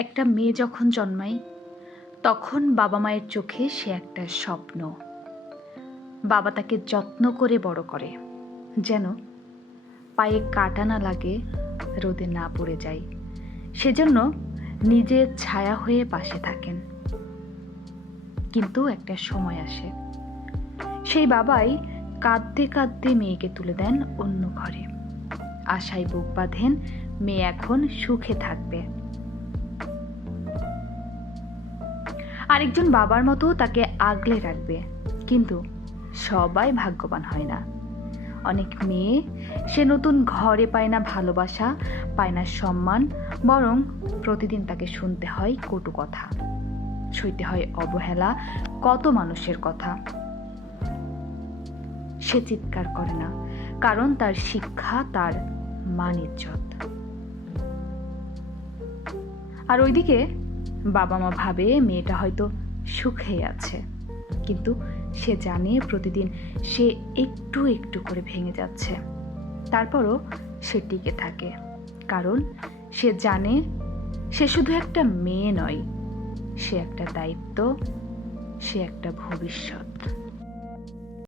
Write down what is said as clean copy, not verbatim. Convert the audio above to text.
একটা মেয়ে যখন জন্মায় তখন বাবা মায়ের চোখে সে একটা স্বপ্ন। বাবা তাকে যত্ন করে বড় করে, যেন পায়ে কাটা না লাগে, রোদে না পড়ে যায়। সেজন্য নিজের ছায়া হয়ে পাশে থাকেন। কিন্তু একটা সময় আসে, সেই বাবাই কাঁদতে কাঁদতে মেয়েকে তুলে দেন অন্য ঘরে। আশায় বুক বাঁধেন মেয়ে এখন সুখে থাকবে। আরেকজন বাবার মতো তাকে আগলে রাখবে। কিন্তু সবাই ভাগ্যবান হয় না। অনেক মেয়ে সে নতুন ঘরে পায় না ভালোবাসা, পায় না সম্মান, বরং প্রতিদিন তাকে শুনতে হয় কটু কথা, সইতে হয় অবহেলা, কত মানুষের কথা। সে চিৎকার করে না, কারণ তার শিক্ষা, তার মান ইজ্জত। আর ওইদিকে বাবা মা ভাবে মেয়েটা হয়তো সুখে আছে, কিন্তু সে জানে প্রতিদিন সে একটু একটু করে ভেঙে যাচ্ছে। তারপরও সে টিকে থাকে, কারণ সে জানে সে শুধু একটা মেয়ে নয়, সে একটা দায়িত্ব, সে একটা ভবিষ্যৎ।